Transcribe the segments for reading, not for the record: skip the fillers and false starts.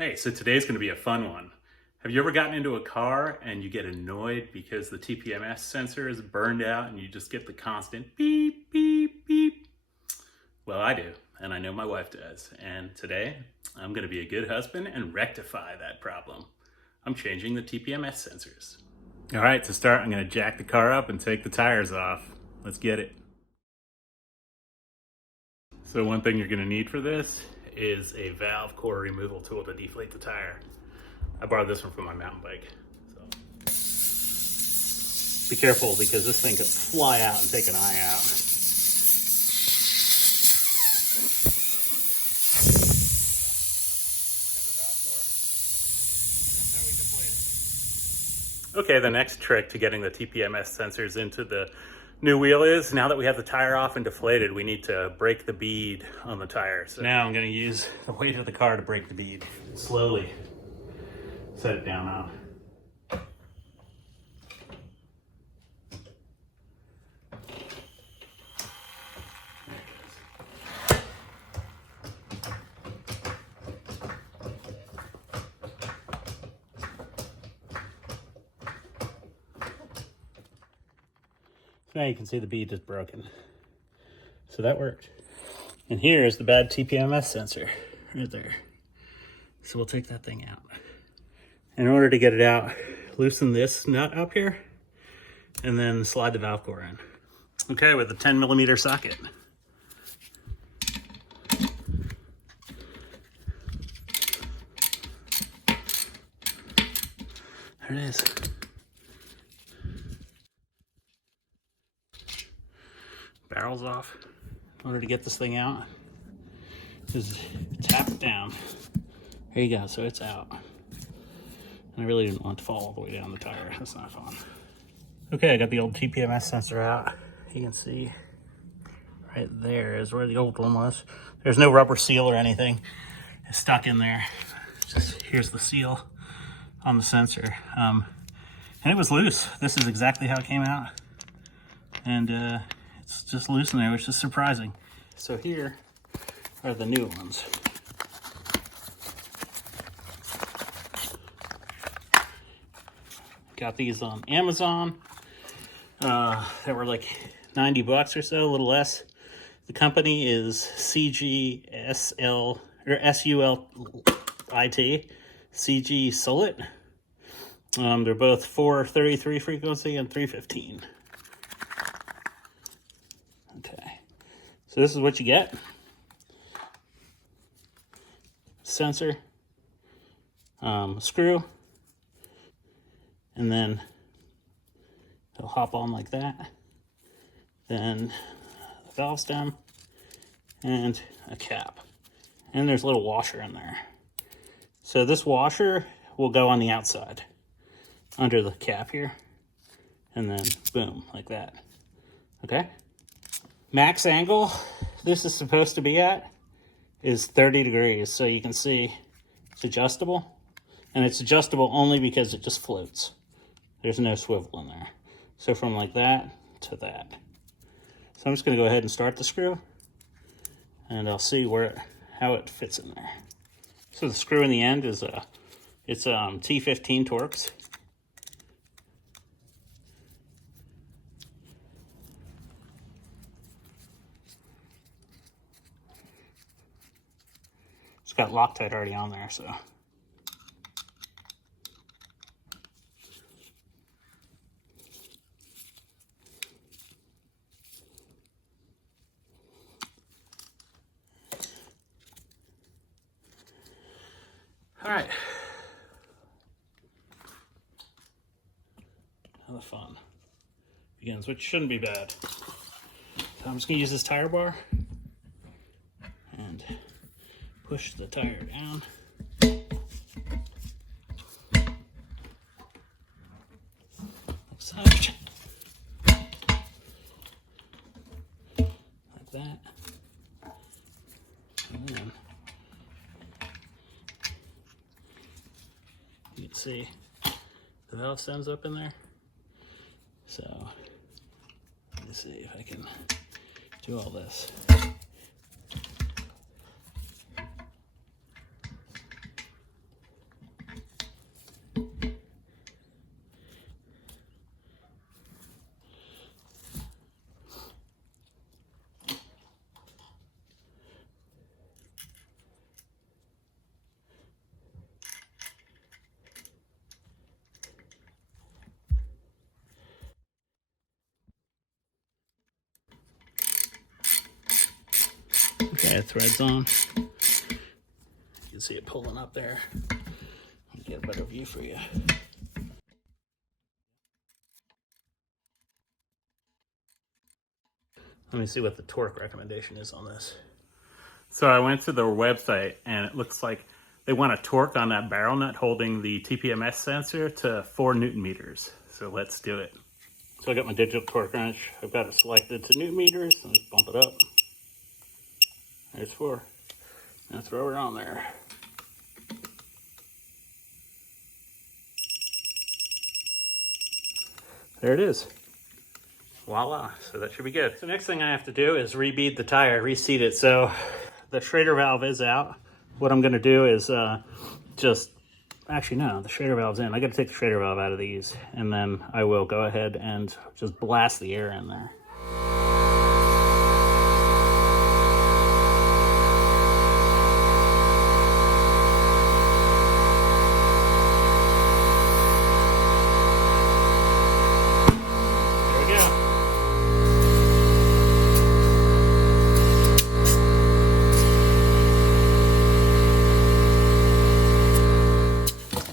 Hey, so today's going to be a fun one. Have you ever gotten into a car and you get annoyed because the TPMS sensor is burned out and you just get the constant beep, beep, beep? Well, I do, and I know my wife does. And today, I'm going to be a good husband and rectify that problem. I'm changing the TPMS sensors. All right, to start, I'm going to jack the car up and take the tires off. Let's get it. So one thing you're going to need for this is a valve core removal tool to deflate the tire. I borrowed this one from my mountain bike. So be careful because this thing could fly out and take an eye out. Okay, the next trick to getting the TPMS sensors into the new wheel is, now that we have the tire off and deflated, we need to break the bead on the tire. So now I'm going to use the weight of the car to break the bead. Slowly set it down out. So now you can see the bead is broken. So that worked. And here is the bad TPMS sensor right there. So we'll take that thing out. In order to get it out, loosen this nut up here and then slide the valve core in. Okay, with a 10mm socket. There it is. Barrel's off. In order to get this thing out, just tap it down. There you go, so it's out. And I really didn't want to fall all the way down the tire. That's not fun. Okay, I got the old TPMS sensor out. You can see right there is where the old one was. There's no rubber seal or anything. It's stuck in there. Just here's the seal on the sensor. And it was loose. This is exactly how it came out. And it's just loose in there, which is surprising. So here are the new ones. Got these on Amazon. They were like 90 bucks or so, a little less. The company is CGSL or SULIT, CGSULIT. They're both 433 frequency and 315. Okay, so this is what you get. Sensor, screw, and then they'll hop on like that. Then the valve stem and a cap. And there's a little washer in there. So this washer will go on the outside under the cap here. And then boom, like that. Okay? Max angle this is supposed to be at is 30 degrees. So you can see it's adjustable. And it's adjustable only because it just floats. There's no swivel in there. So from like that to that. So I'm just going to go ahead and start the screw. And I'll see how it fits in there. So the screw in the end is it's T15 Torx. It's got Loctite already on there, so. All right. Now the fun begins, which shouldn't be bad. So I'm just gonna use this tire bar and push the tire down. Like such. Like that. And then you can see the valve stem's up in there. So let me see if I can do all this. Okay, threads on. You can see it pulling up there. I'll get a better view for you. Let me see what the torque recommendation is on this. So I went to their website and it looks like they want a torque on that barrel nut holding the TPMS sensor to 4 Newton meters. So let's do it. So I got my digital torque wrench. I've got it selected to Newton meters. Let's bump it up. There's 4. Now throw it on there. There it is. Voila, so that should be good. So next thing I have to do is rebead the tire, reseat it. So the Schrader valve is out. What I'm gonna do is actually no, the Schrader valve's in. I gotta take the Schrader valve out of these, and then I will go ahead and just blast the air in there.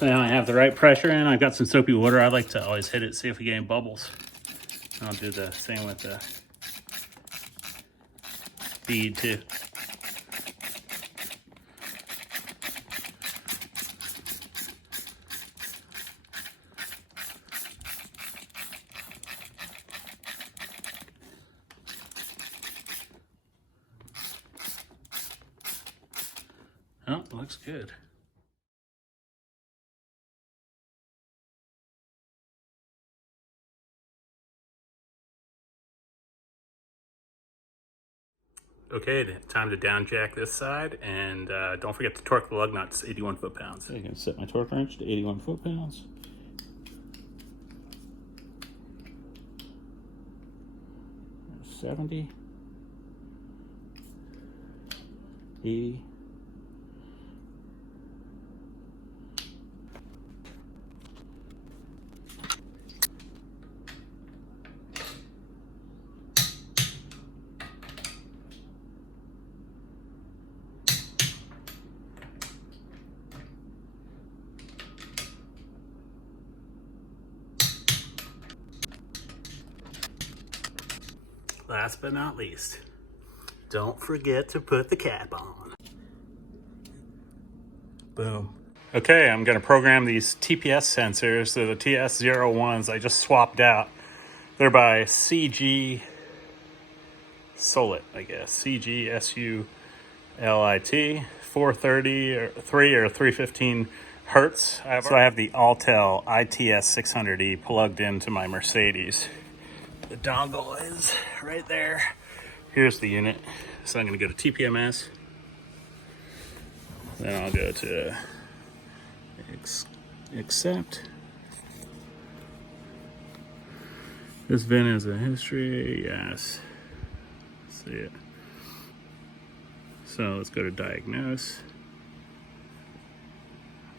Now I have the right pressure in. I've got some soapy water. I like to always hit it, see if we get any bubbles. I'll do the same with the bead too. Oh, looks good. Okay, time to down jack this side, and don't forget to torque the lug nuts, 81 foot-pounds. I'm gonna set my torque wrench to 81 foot-pounds. There's 70, 80. Last but not least, don't forget to put the cap on. Boom. Okay, I'm gonna program these TPS sensors. So the TS01s I just swapped out. They're by CGSULIT, I guess. CGSULIT, 430 or 315 hertz. So I have the AUTEL ITS 600E plugged into my Mercedes. The dongle is right there. Here's the unit. So I'm gonna go to TPMS. Then I'll go to accept. This VIN has a history, yes. See it. So let's go to diagnose.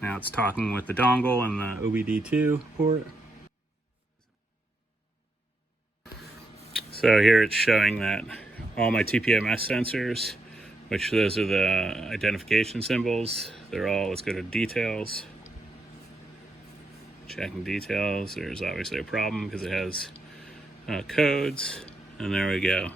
Now it's talking with the dongle and the OBD2 port. So here it's showing that all my TPMS sensors, which those are the identification symbols, they're all, let's go to details. Checking details, there's obviously a problem because it has codes, and there we go.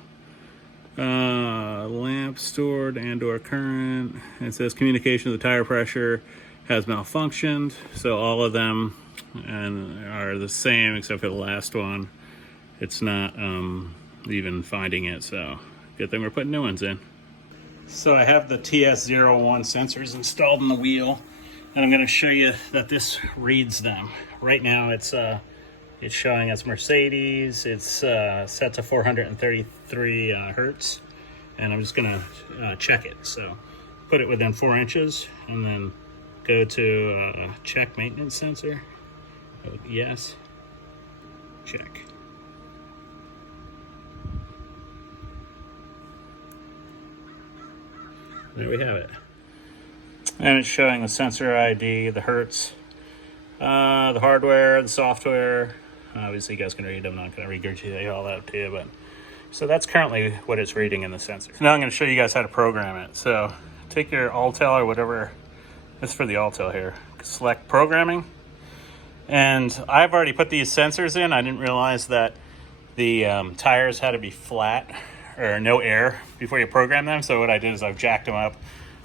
Lamp stored and or current. It says communication of the tire pressure has malfunctioned, so all of them are the same except for the last one. It's not even finding it, so good thing we're putting new ones in. So I have the TS01 sensors installed in the wheel, and I'm going to show you that this reads them. Right now it's showing us Mercedes. It's set to 433 hertz, and I'm just going to check it. So put it within 4 inches, and then go to check maintenance sensor. Yes, check. There we have it. And it's showing the sensor ID, the hertz, the hardware, the software. Obviously you guys can read. I'm not going to regurgitate all that to you, but So that's currently what it's reading in the sensor. So now I'm going to show you guys how to program it. So take your AUTEL or whatever, this is for the AUTEL here, select programming. And I've already put these sensors in. I didn't realize that the tires had to be flat or no air before you program them. So what I did is I've jacked them up.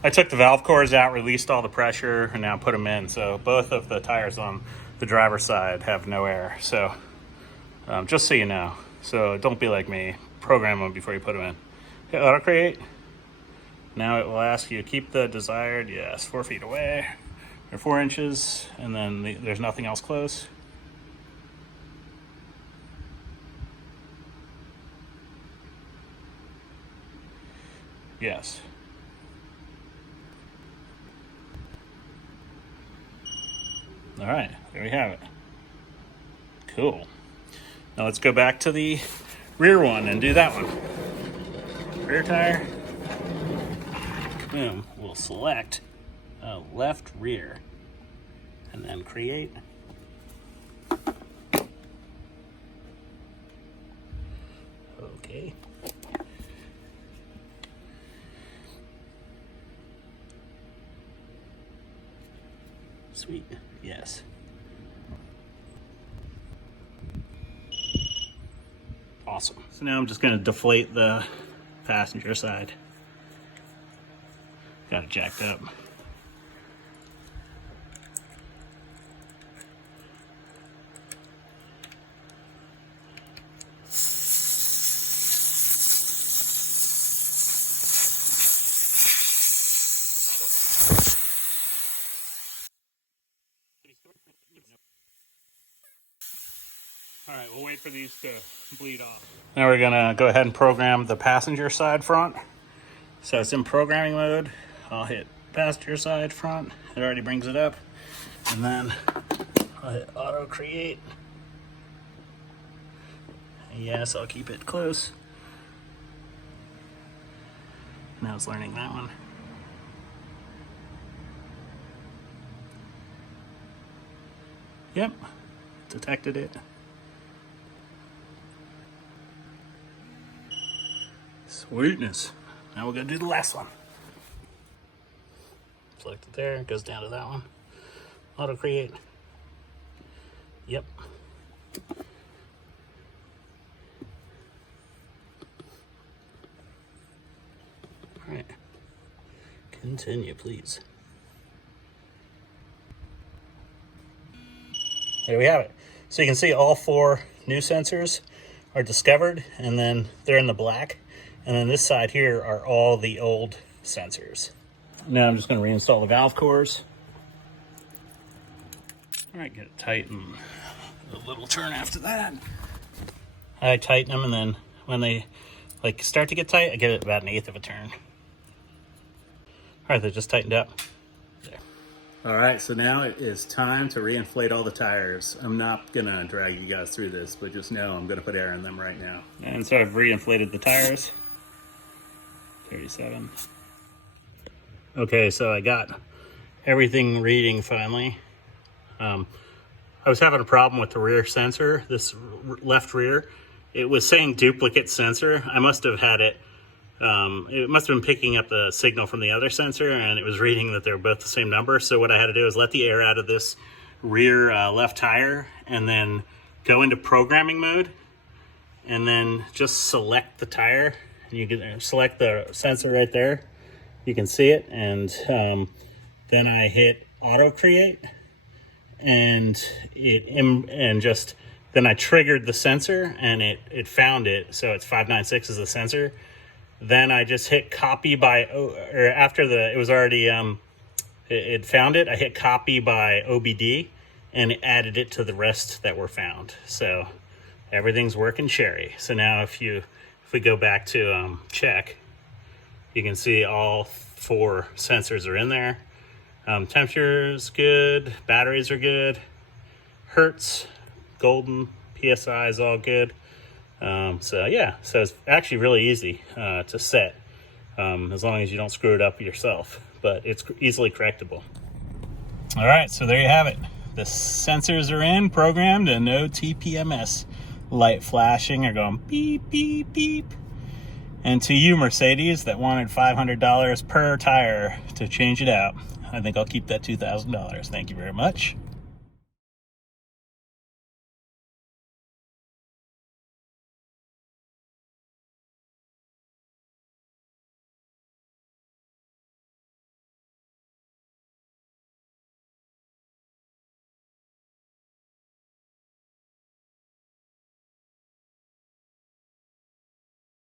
I took the valve cores out, released all the pressure, and now put them in. So both of the tires on the driver's side have no air. So just so you know. So don't be like me. Program them before you put them in. Hit auto create. Now it will ask you to keep the desired, yes, 4 feet away or 4 inches, and then there's nothing else close. Yes. All right, there we have it. Cool. Now let's go back to the rear one and do that one. Rear tire. Boom. We'll select left rear and then create. Okay. Sweet. Yes. Awesome. So now I'm just going to deflate the passenger side. Got it jacked up. All right, we'll wait for these to bleed off. Now we're gonna go ahead and program the passenger side front. So it's in programming mode. I'll hit passenger side front. It already brings it up. And then I'll hit auto create. Yes, I'll keep it close. Now it's learning that one. Yep, detected it. Sweetness. Now we're gonna do the last one. Select it there, it goes down to that one. Auto create. Yep. All right. Continue, please. There we have it. So you can see all 4 new sensors are discovered, and then they're in the black. And then this side here are all the old sensors. Now I'm just going to reinstall the valve cores. All right, get it tight and a little turn after that. I tighten them, and then when they start to get tight, I give it about 1/8 of a turn. All right, they're just tightened up. There. All right, so now it is time to reinflate all the tires. I'm not gonna drag you guys through this, but just know I'm gonna put air in them right now. And so I've reinflated the tires. 37. Okay, so I got everything reading finally. I was having a problem with the rear sensor, this left rear. It was saying duplicate sensor. I must have had it, it must have been picking up the signal from the other sensor, and it was reading that they were both the same number. So what I had to do is let the air out of this rear left tire and then go into programming mode and then just select the tire. You can select the sensor right there. You can see it, and then I hit auto create, and then I triggered the sensor, and it found it. So it's 596 is the sensor. Then I just hit copy by, or after it was already it found it. I hit copy by OBD, and it added it to the rest that were found. So everything's working cherry. So now if we go back to check, you can see all 4 sensors are in there. Temperature is good, batteries are good, hertz, golden, PSI is all good. So yeah, so it's actually really easy to set, as long as you don't screw it up yourself, but it's easily correctable. All right, so there you have it. The sensors are in, programmed, and no TPMS light flashing or going beep, beep, beep. And to you, Mercedes, that wanted $500 per tire to change it out, I think I'll keep that $2,000. Thank you very much.